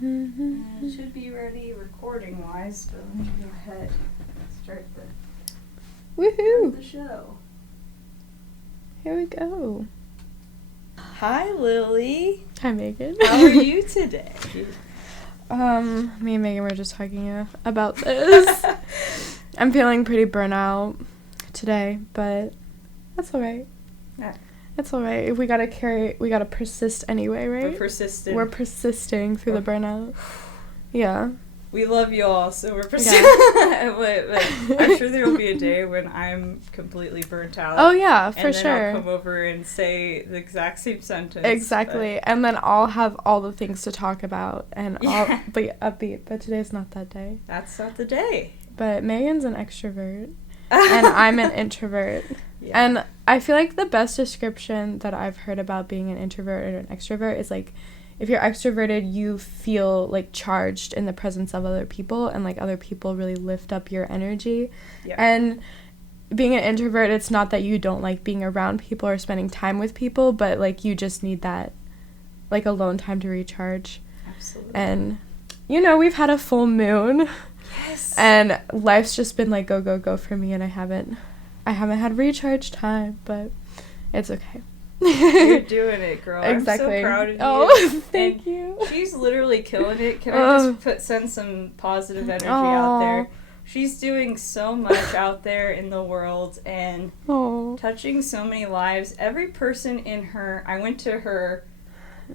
It should be ready recording-wise, but let me go ahead and start the show. Here we go. Hi, Lily. Hi, Megan. How are you today? Me and Megan were just talking about this. I'm feeling pretty burnout today, but that's all right. Yeah. It's all right. We gotta persist anyway, right? We're persisting through the burnout. Yeah. We love you all, so we're persisting. Yeah. but I'm sure there will be a day when I'm completely burnt out. Oh, yeah, for and sure. then I'll come over and say the exact same sentence. Exactly. And then I'll have all the things to talk about and yeah. I'll be upbeat, but today's not that day. That's not the day. But Megan's an extrovert and I'm an introvert. Yeah. And I feel like the best description that I've heard about being an introvert or an extrovert is like, if you're extroverted, you feel like charged in the presence of other people, and like other people really lift up your energy. Yeah. And being an introvert, it's not that you don't like being around people or spending time with people, but like you just need that like alone time to recharge. Absolutely. And you know, we've had a full moon. Yes. And life's just been like go, go, go for me, and I haven't had recharge time, but it's okay. You're doing it, girl. Exactly. I'm so proud of you. Oh, thank you. She's literally killing it. Can I just send some positive energy out there? She's doing so much out there in the world and touching so many lives. Every person in her, I went to her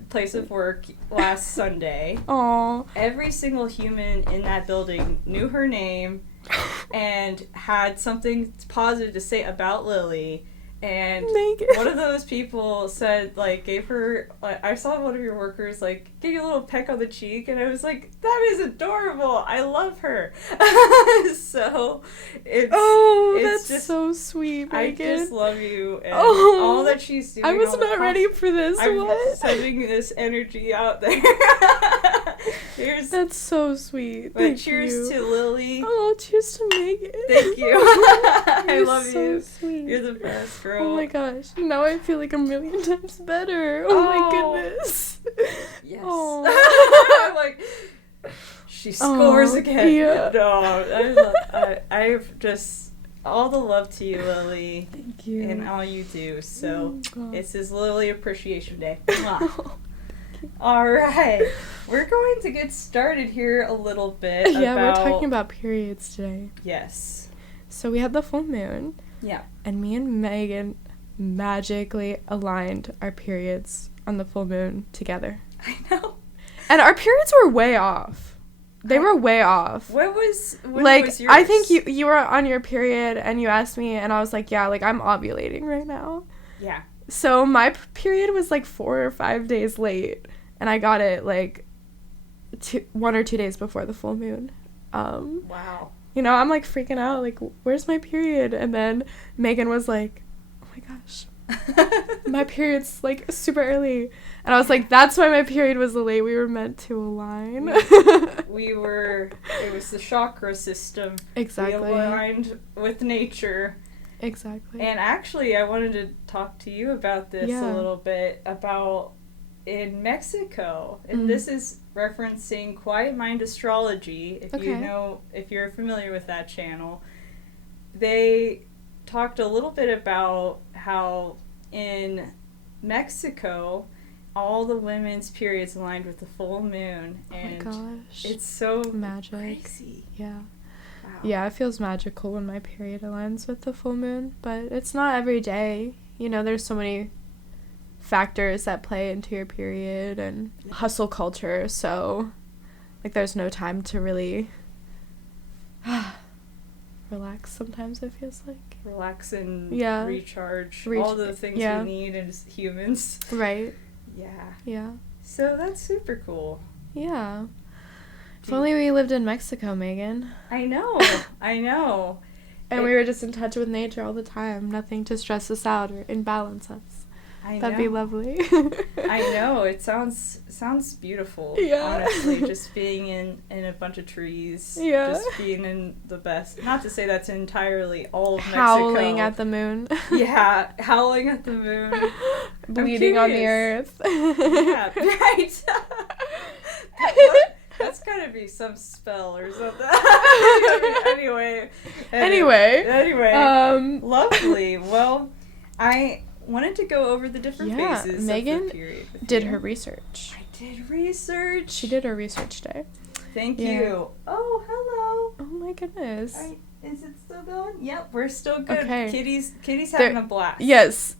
place of work last Sunday. Every single human in that building knew her name and had something positive to say about Lily. And one of those people said, like, gave her, like, I saw one of your workers, like, give you a little peck on the cheek, and I was like, that is adorable. I love her. So, that's just so sweet, Megan. I just love you, and all that she's doing. I was not ready for this. I'm sending this energy out there. That's so sweet. But cheers to Lily. Oh, cheers to Megan. Thank you. I love so you. Sweet. You're the best, girl. Oh my gosh. Now I feel like a million times better. Oh my goodness. Yes. I'm like, she scores again. Yeah. No, I've just, all the love to you, Lily. Thank you. And all you do. So, this is Lily Appreciation Day. All right. We're going to get started here a little bit. Yeah, we're talking about periods today. Yes. So we had the full moon. Yeah. And me and Megan magically aligned our periods on the full moon together. I know. And our periods were way off. They were way off. When was yours? I think you were on your period and you asked me and I was like, yeah, like I'm ovulating right now. Yeah. So my period was like 4 or 5 days late, and I got it like 1 or 2 days before the full moon. Wow. You know, I'm like freaking out, like, where's my period? And then Megan was like, oh my gosh, my period's like super early. And I was like, that's why my period was late. We were meant to align. It was the chakra system. Exactly. We aligned with nature. Exactly. And actually, I wanted to talk to you about this a little bit, about in Mexico, and this is referencing Quietmind Astrology, if you're familiar with that channel. They talked a little bit about how in Mexico, all the women's periods aligned with the full moon, and oh my gosh, it's so magic. Crazy. Yeah. Wow. Yeah, it feels magical when my period aligns with the full moon, but it's not every day. You know, there's so many factors that play into your period and hustle culture, so like there's no time to really relax sometimes, it feels like. Relax and recharge. All the things we need as humans. Right. Yeah. Yeah. So that's super cool. Yeah. If only we lived in Mexico, Megan. I know. And we were just in touch with nature all the time. Nothing to stress us out or imbalance us. I know. That'd be lovely. I know. It sounds beautiful. Yeah. Honestly, just being in a bunch of trees. Yeah. Just being in the best. Not to say that's entirely all of Mexico. Howling at the moon. Yeah, howling at the moon. Bleeding on the earth. Yeah, right. some spell or something. Anyway. Lovely. Well, I wanted to go over the different phases Megan of the period. did her research. I did research. She did her research day. Thank you. Oh, hello. Oh my goodness. Is it still going? Yep, we're still good. Okay. Kitty's having a blast. Yes.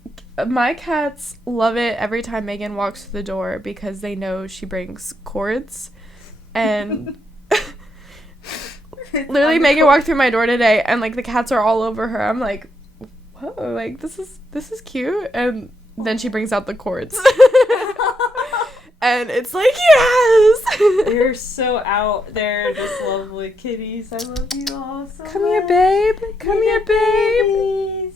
My cats love it every time Megan walks through the door because they know she brings cords. And literally Megan walked through my door today and like the cats are all over her. I'm like, whoa, like this is cute. And then she brings out the cords. And it's like, yes! You're so out there, just lovely kitties. I love you all so Come much. here, babe. Come here, babe.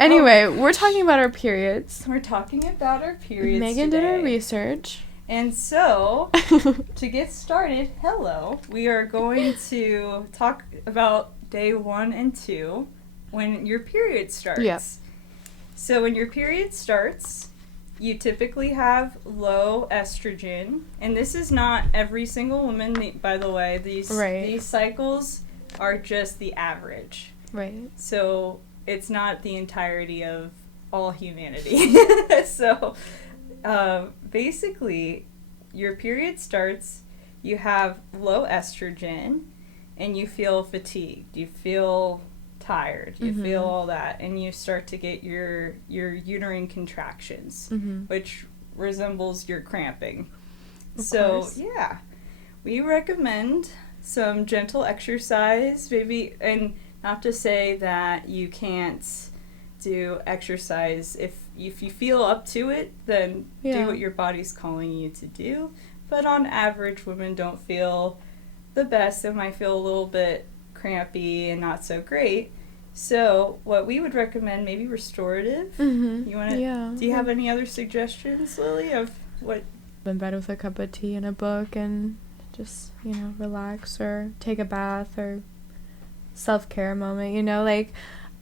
Anyway, we're talking about our periods. We're talking about our periods Megan today. did her research. And so, to get started, we are going to talk about day 1 and 2 when your period starts. Yep. So when your period starts, you typically have low estrogen, and this is not every single woman, by the way. These cycles are just the average. Right. So it's not the entirety of all humanity. So basically, your period starts, you have low estrogen, and you feel fatigued. You feel tired. You feel all that, and you start to get your uterine contractions, which resembles your cramping. Of course. We recommend some gentle exercise, maybe, and not to say that you can't do exercise. If you feel up to it, then do what your body's calling you to do. But on average, women don't feel the best. They might feel a little bit crampy and not so great. So what we would recommend, maybe restorative. You want to? Yeah. Do you have any other suggestions, Lily, of what? In bed with a cup of tea and a book and just, relax or take a bath or self-care moment, like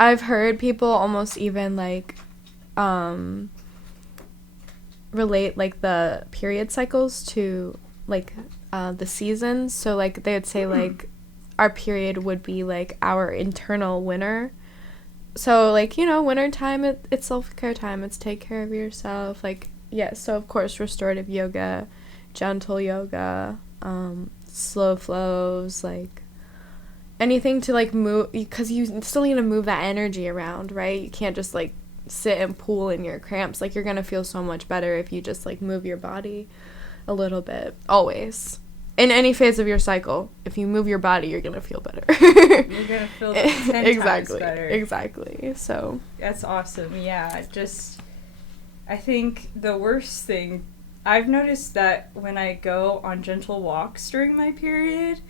I've heard people almost even like relate like the period cycles to like the seasons. So like they would say like our period would be like our internal winter. So like, winter time, it's self-care time. It's take care of yourself. Like, so of course restorative yoga, gentle yoga, slow flows, like anything to like move, because you still need to move that energy around, right? You can't just like sit and pool in your cramps. Like you're gonna feel so much better if you just like move your body a little bit. Always. In any phase of your cycle, if you move your body, you're gonna feel better. You're gonna feel 10 times better. Exactly. So that's awesome. Yeah, I think the worst thing, I've noticed that when I go on gentle walks during my period,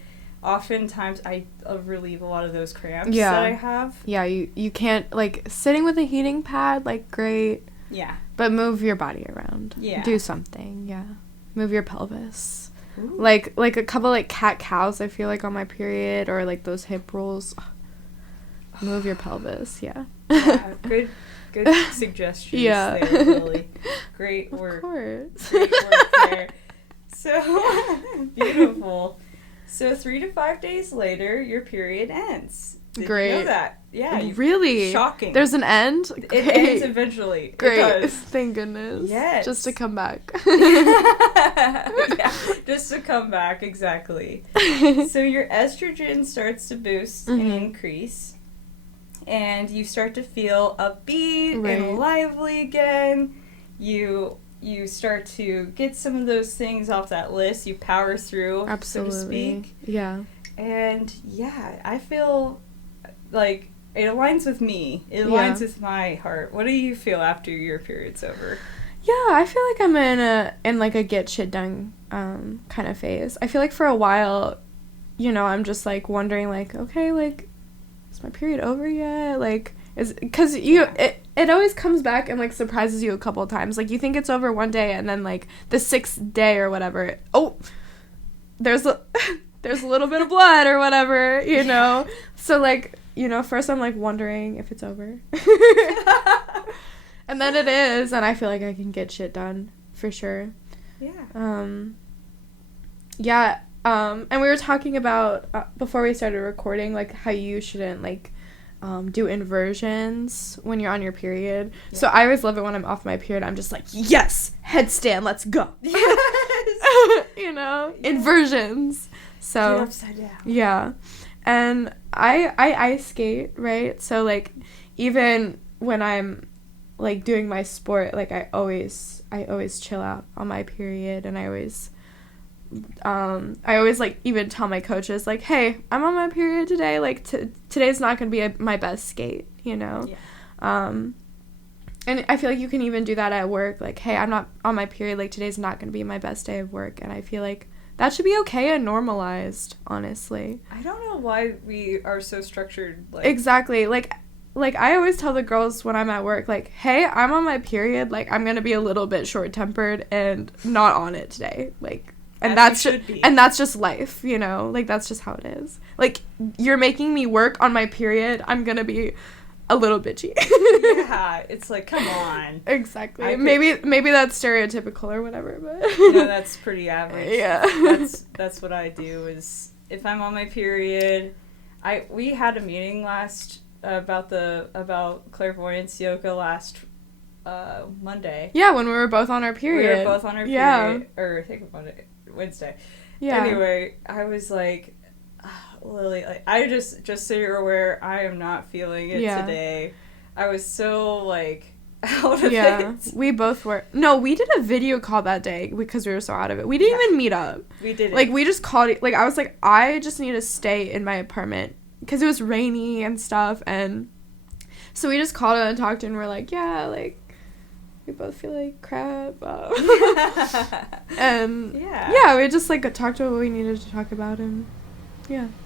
oftentimes I relieve a lot of those cramps that I have. Yeah, you can't, like, sitting with a heating pad, like, great. Yeah. But move your body around. Yeah. Do something, Move your pelvis. Ooh. Like a couple, like, cat-cows, I feel like, on my period, or, like, those hip rolls. Move your pelvis, Yeah, good suggestions there, Lily. Great work. Of course. Great work there. So, beautiful. So 3 to 5 days later, your period ends. Did you know that? Yeah. Really? Shocking. There's an end? It ends eventually. Great. It does. Thank goodness. Yes. Just to come back. Yeah, just to come back, exactly. So your estrogen starts to boost and increase, and you start to feel upbeat and lively again. You start to get some of those things off that list. You power through, absolutely, so to speak. Yeah. And I feel like it aligns with me. It aligns with my heart. What do you feel after your period's over? Yeah, I feel like I'm in like a get shit done kind of phase. I feel like for a while, I'm just like wondering like, okay, like, is my period over yet? Like, because it always comes back and like surprises you a couple of times. Like you think it's over one day, and then like the 6th day or whatever, there's a little bit of blood or whatever, So like, first I'm like wondering if it's over. And then it is, and I feel like I can get shit done for sure. Yeah. And we were talking about, before we started recording, like, how you shouldn't, like, do inversions when you're on your period. Yeah. So I always love it when I'm off my period. I'm just like, yes, headstand, let's go. Yes. You know, yeah. Inversions. So, get upside down. Yeah. And I ice skate, right? So, like, even when I'm, like, doing my sport, like, I always chill out on my period, and I always like even tell my coaches, like, hey, I'm on my period today, like today's not gonna be my best skate, you know. Yeah. And I feel like you can even do that at work, like, hey, I'm not on my period, like today's not gonna be my best day of work, and I feel like that should be okay and normalized, honestly. I don't know why we are so structured, like. Exactly. Like I always tell the girls when I'm at work, like, hey, I'm on my period, like I'm gonna be a little bit short-tempered and not on it today, like. And that's just life, you know? Like, that's just how it is. Like, you're making me work on my period, I'm gonna be a little bitchy. Yeah, it's like, come on. Exactly. Maybe that's stereotypical or whatever, but... No, that's pretty average. Yeah. That's what I do, is if I'm on my period... We had a meeting about clairvoyance yoga last Monday. Yeah, when we were both on our period. We were both on our period. Or, I think about it. Wednesday. Yeah. Anyway, I was like, Lily, like, I just so you're aware, I am not feeling it today. I was so, like, out of it. We both were. No, we did a video call that day because we were so out of it. We didn't even meet up. We didn't. Like, we just called it. Like, I was like, I just need to stay in my apartment because it was rainy and stuff. And so we just called it and talked, and we're like, yeah, like, we both feel like crap. And we just like talked about what we needed to talk about, and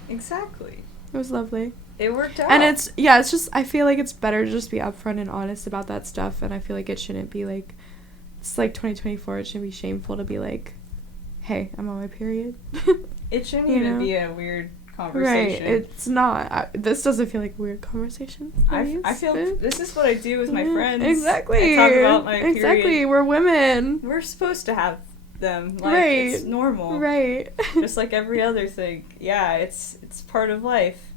exactly, it was lovely. It worked out. And it's just, I feel like it's better to just be upfront and honest about that stuff, and I feel like it shouldn't be like, it's like 2024, it shouldn't be shameful to be like, hey, I'm on my period. It shouldn't even be a weird conversation. Right, it's not. This doesn't feel like a weird conversation. I feel this is what I do with my friends. Exactly. I talk about my period. Exactly. We're women. We're supposed to have them. Like, it's normal. Right. Just like every other thing. Yeah, it's part of life.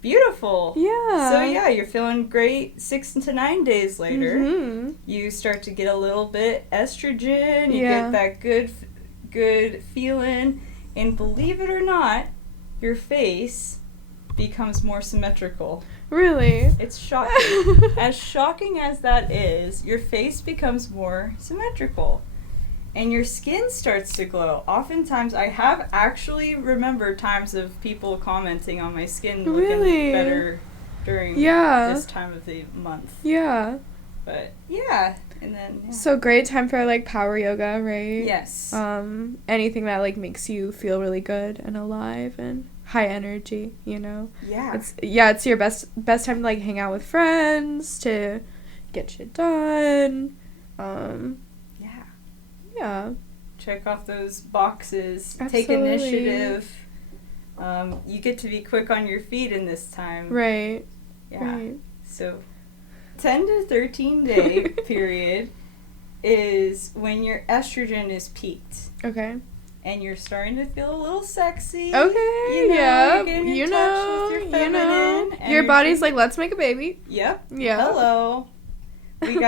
Beautiful. Yeah. So you're feeling great. 6 to 9 days later, you start to get a little bit estrogen. You get that good feeling, and believe it or not, your face becomes more symmetrical. Really? It's shocking. As shocking as that is, your face becomes more symmetrical. And your skin starts to glow. Oftentimes, I have actually remembered times of people commenting on my skin looking better during this time of the month. Yeah. But, and then... So great time for, like, power yoga, right? Yes. Anything that, like, makes you feel really good and alive and high energy, you know? Yeah. It's your best time to, like, hang out with friends, to get shit done. Yeah. Check off those boxes. Absolutely. Take initiative. You get to be quick on your feet in this time. Right. Yeah. Right. So 10 to 13 day period is when your estrogen is peaked. Okay. And you're starting to feel a little sexy. Okay. You're getting in touch with your feminine energy. Your body's like, let's make a baby. Yep. Yeah. Hello. We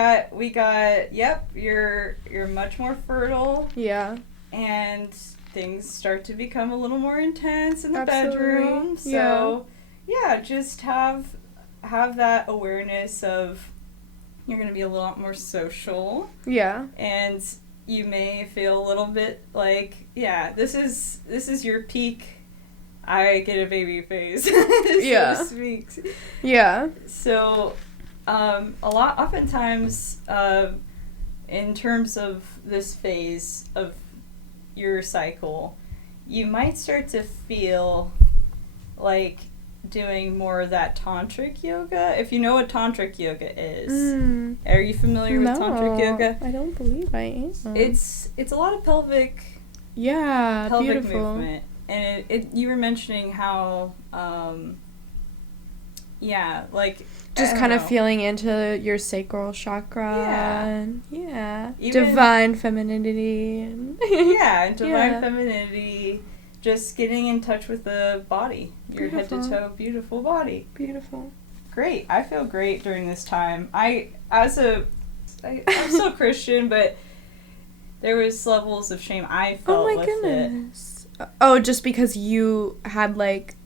got, you're much more fertile. Yeah. And things start to become a little more intense in the bedroom. So, just have that awareness of you're going to be a lot more social. Yeah. And you may feel a little bit like, this is your peak, I get a baby phase, so to speak. Yeah. So, oftentimes, in terms of this phase of your cycle, you might start to feel like doing more of that tantric yoga. If you know what tantric yoga is, are you familiar with tantric yoga? I don't believe I am. It's a lot of pelvic beautiful movement, and you were mentioning how just kind of feeling into your sacral chakra. Divine femininity. And divine femininity, just getting in touch with the body. Your head to toe, beautiful body. Beautiful. Great. I feel great during this time. I'm still Christian, but there was levels of shame I felt with goodness. Oh, just because you had, like,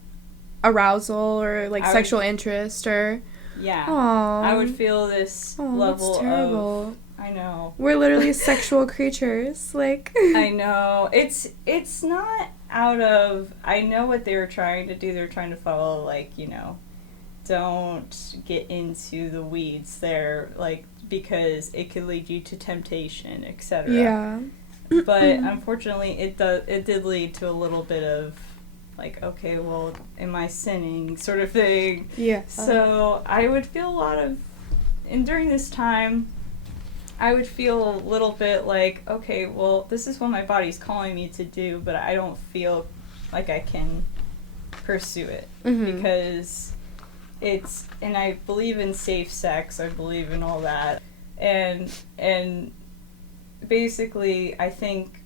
arousal or, like, sexual interest or... Yeah. Aww. I would feel this level that's terrible. of... I know. We're literally sexual creatures. Like... I know. It's not out of... I know what they were trying to do. They were trying to follow, like, you know, don't get into the weeds there, like, because it could lead you to temptation, etc. Yeah. But unfortunately, it did lead to a little bit of, like, okay, well, am I sinning, sort of thing. Yeah. So I would feel a lot of, and during this time, I would feel a little bit like, okay, well, this is what my body's calling me to do, but I don't feel like I can pursue it because it's, and I believe in safe sex, I believe in all that, and basically, I think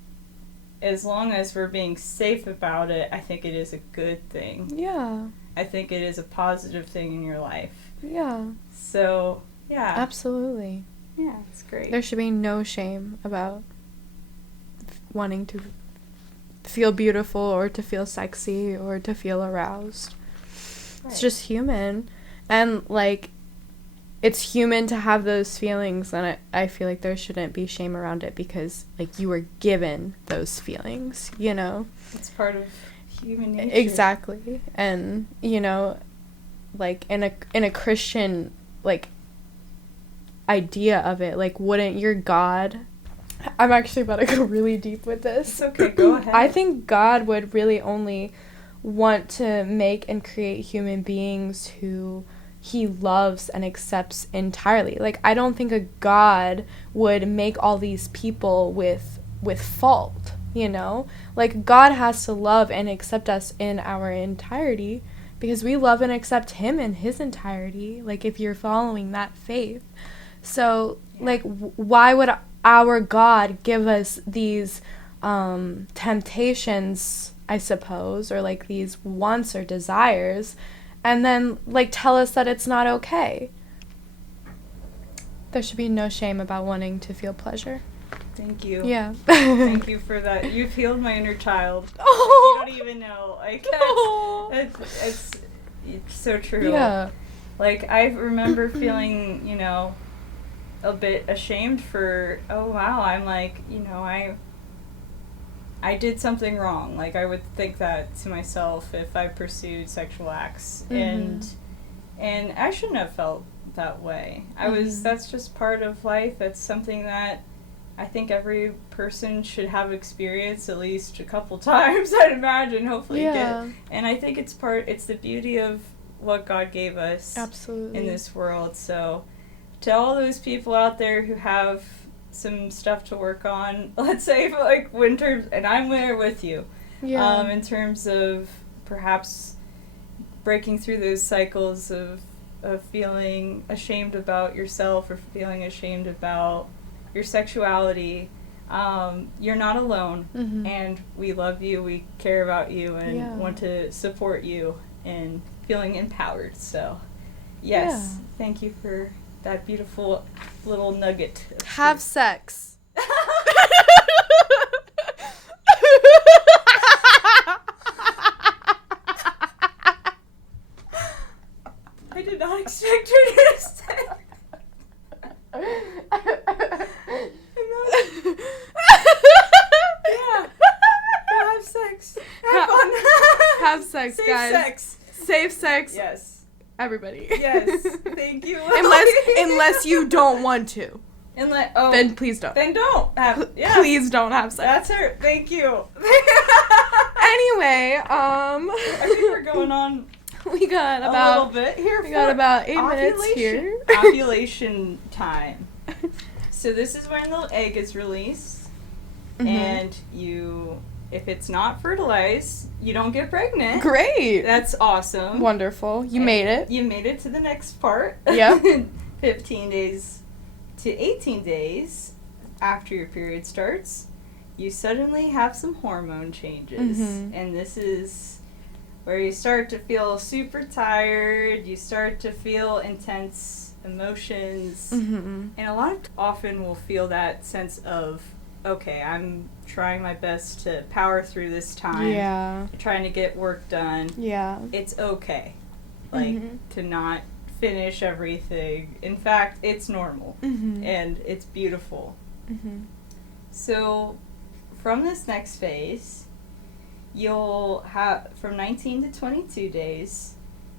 as long as we're being safe about it, I think it is a good thing. Yeah. I think it is a positive thing in your life. Yeah. So, yeah. Absolutely. Yeah, it's great. There should be no shame about wanting to feel beautiful or to feel sexy or to feel aroused. Right. It's just human. And, like, it's human to have those feelings, and I feel like there shouldn't be shame around it because, like, you were given those feelings, you know? It's part of human nature. Exactly. And, you know, like, in a Christian, like, idea of it, like, wouldn't your God... I'm actually about to go really deep with this. It's okay, go ahead. I think God would really only want to make and create human beings who he loves and accepts entirely. Like, I don't think a God would make all these people with fault, you know? Like, God has to love and accept us in our entirety because we love and accept him in his entirety, like, if you're following that faith. So, like, why would our God give us these temptations, I suppose, or, like, these wants or desires, and then, like, tell us that it's not okay? There should be no shame about wanting to feel pleasure. Thank you. Yeah. Thank you for that. You've healed my inner child. Oh. Like, you don't even know. Like, it's so true. Yeah. Like, I remember feeling, you know, a bit ashamed for, oh, wow, I'm like, you know, I did something wrong. Like, I would think that to myself if I pursued sexual acts. And I shouldn't have felt that way. That's just part of life. That's something that I think every person should have experienced at least a couple times, I'd imagine, hopefully. Yeah. And I think it's the beauty of what God gave us. Absolutely. In this world. So, to all those people out there who have some stuff to work on, let's say, like, winter, and I'm there with you. Yeah. In terms of perhaps breaking through those cycles of feeling ashamed about yourself or feeling ashamed about your sexuality, you're not alone, and we love you, we care about you, and want to support you in feeling empowered. So, yes, thank you for that beautiful little nugget. Have sex. I did not expect her to say. Yeah. Have sex. Have fun. Have sex, Safe guys. Sex. Safe sex. Yes. Everybody. Yes. Thank you. Unless you don't want to. Then please don't. Then don't have. Yeah. Please don't have sex. That's her. Thank you. Anyway, I think we're going on. We got a about little bit here. We got about 8 minutes here. Ovulation time. So this is when the egg is released, and if it's not fertilized, you don't get pregnant. Great. That's awesome. Wonderful. You made it. You made it to the next part. Yeah. 15 days to 18 days after your period starts, you suddenly have some hormone changes. Mm-hmm. And this is where you start to feel super tired, you start to feel intense emotions. Mm-hmm. And a lot of often we'll feel that sense of, okay, I'm trying my best to power through this time. Yeah. Trying to get work done. Yeah. It's okay. Like, to not finish everything. In fact, it's normal. And it's beautiful. So, from this next phase, you'll have, from 19 to 22 days,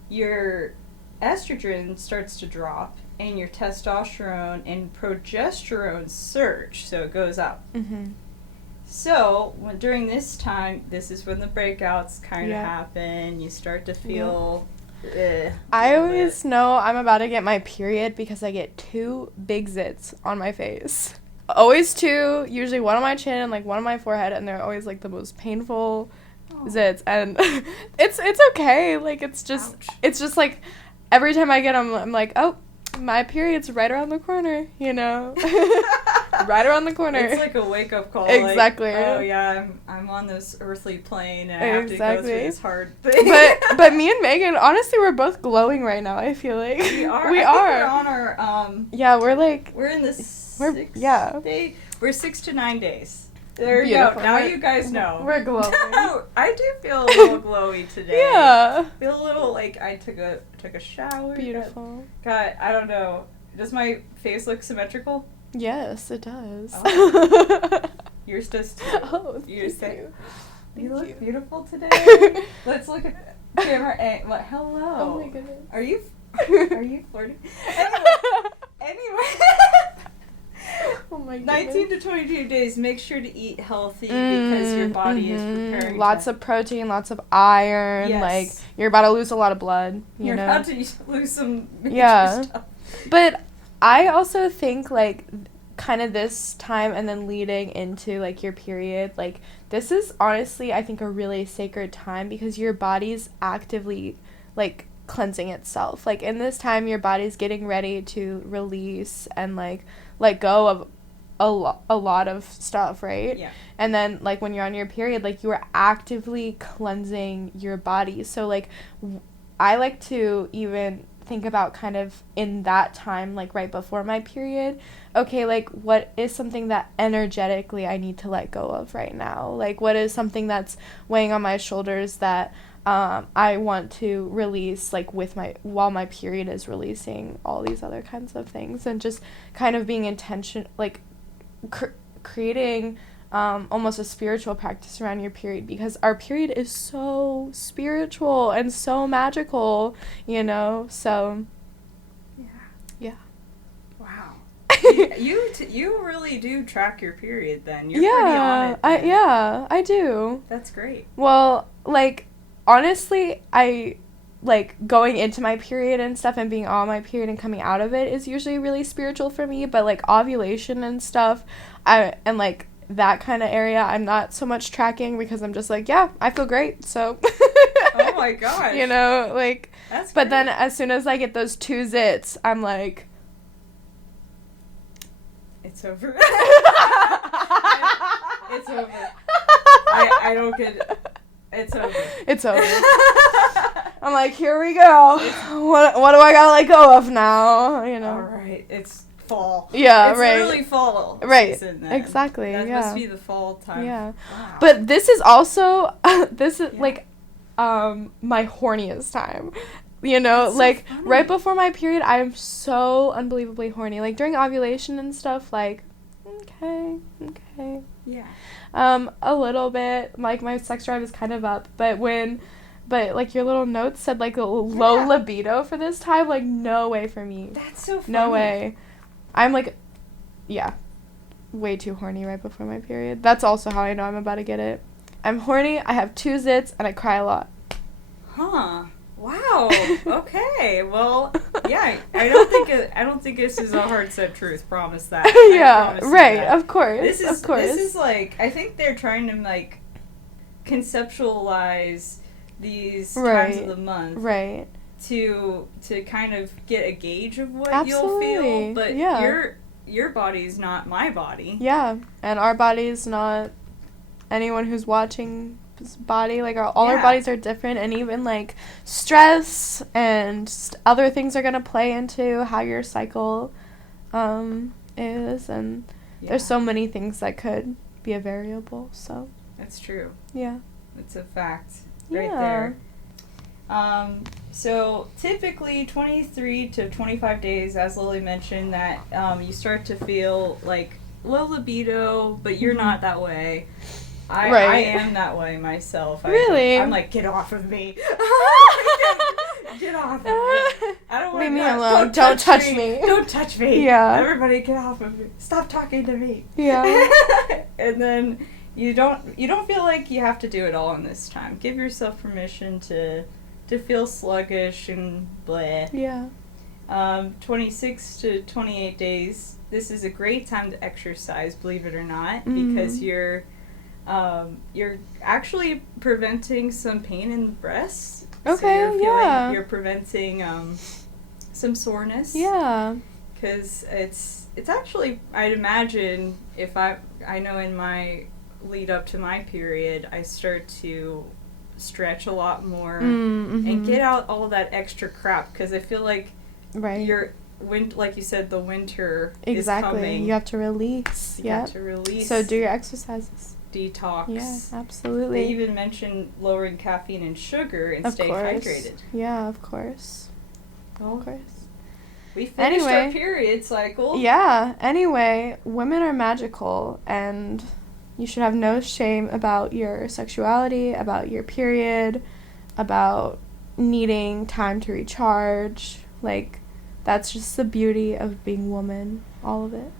your estrogen starts to drop, and your testosterone and progesterone surge, so it goes up. So, during this time, this is when the breakouts kind of happen. You start to feel... I always know I'm about to get my period because I get 2 big zits on my face. Always 2, usually one on my chin and, like, one on my forehead, and they're always, like, the most painful zits. And it's okay. Like, it's just, like, every time I get them, I'm like, oh, my period's right around the corner, you know? Right around the corner. It's like a wake-up call. Exactly. Like, oh, yeah, I'm on this earthly plane, and I have to go through this hard thing. But me and Megan, honestly, we're both glowing right now, I feel like. We are. We I think are. we're on our, yeah, we're like... We're in the 6th day. We're 6 to 9 days. There you go. Now you guys know. We're glowing. I do feel a little glowy today. Yeah. I feel a little like I took a shower. Beautiful. God, I don't know. Does my face look symmetrical? Yes, it does. Oh. Yours does too. Oh, thank you. You look beautiful today. Let's look at camera A. What? Hello. Oh my goodness. Are you flirting? Anyway. Oh my goodness. 19 to 22 days, make sure to eat healthy because your body is preparing. Lots of protein, lots of iron. Yes. Like, you're about to lose a lot of blood. You're know? about to lose some major stuff. But I also think, like, kind of this time and then leading into, like, your period, like, this is honestly, I think, a really sacred time because your body's actively, like, cleansing itself. Like, in this time, your body's getting ready to release and, like, let go of a lot of stuff, right? Yeah. And then, like, when you're on your period, like, you are actively cleansing your body. So, like, I like to even think about kind of in that time, like, right before my period, okay, like, what is something that energetically I need to let go of right now? Like, what is something that's weighing on my shoulders that I want to release, like, while my period is releasing all these other kinds of things, and just kind of being like, creating almost a spiritual practice around your period, because our period is so spiritual and so magical, you know, so yeah. Wow. You really do track your period then. You're pretty on it then. I do. That's great. Well, like, honestly, I, like, going into my period and stuff and being on my period and coming out of it is usually really spiritual for me, but, like, ovulation and stuff, and, like, that kind of area, I'm not so much tracking because I'm just like, yeah, I feel great, so. Oh my gosh. You know, like, that's but great. then as soon as I get those 2 zits, I'm like. It's over. It's over. I don't get it. It's over. It's over. I'm like, here we go. What do I gotta let go of now? You know. All right. It's fall. Yeah. It's right. It's really fall. Right. Season then. Exactly. That must be the fall time. Yeah. Wow. But this is also like my horniest time. You know, That's so like funny. right before my period, I'm so unbelievably horny. Like during ovulation and stuff, like okay. Yeah. A little bit, like, my sex drive is kind of up, but like, your little notes said, like, a low libido for this time, like, no way for me. That's so funny. No way. I'm, like, yeah, way too horny right before my period. That's also how I know I'm about to get it. I'm horny, I have 2 zits, and I cry a lot. Huh. Wow. Okay. Well, yeah. I don't think this is a hard set truth. Promise that. Yeah. Right. Of course. This is like, I think they're trying to, like, conceptualize these times of the month. Right. To kind of get a gauge of what Absolutely. You'll feel, but yeah. your body's not my body. Yeah, and our body's not anyone who's watching body, like all our bodies are different, and even like stress and other things are going to play into how your cycle is, and there's so many things that could be a variable. So that's true. Yeah, it's a fact right there. So typically 23 to 25 days, as Lily mentioned, that you start to feel like low libido, but you're not that way. I am that way myself. Really? I'm like, get off of me. Get off of me. I don't want to. Leave me alone. Don't touch me. Don't touch me. Yeah. Everybody get off of me. Stop talking to me. Yeah. And then you don't feel like you have to do it all in this time. Give yourself permission to feel sluggish and bleh. Yeah. 26 to 28 days. This is a great time to exercise, believe it or not, because you're actually preventing some pain in the breasts. Okay, so you're preventing some soreness. Yeah. Because it's actually, I'd imagine, if I know in my lead up to my period, I start to stretch a lot more and get out all that extra crap, because I feel like like you said, the winter is coming. You have to release. You have to release. So do your exercises. Detox. Yeah, absolutely. They even mentioned lowering caffeine and sugar and staying hydrated. Yeah, of course. Well, of course. We finished our period cycle. Yeah. Anyway, women are magical, and you should have no shame about your sexuality, about your period, about needing time to recharge. Like, that's just the beauty of being woman. All of it.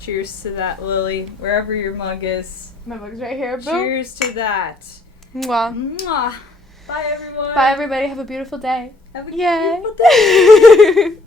Cheers to that, Lily. Wherever your mug is. My mug's right here. Boom. Cheers to that. Mwah. Mwah. Bye, everyone. Bye, everybody. Have a beautiful day. Have a beautiful day.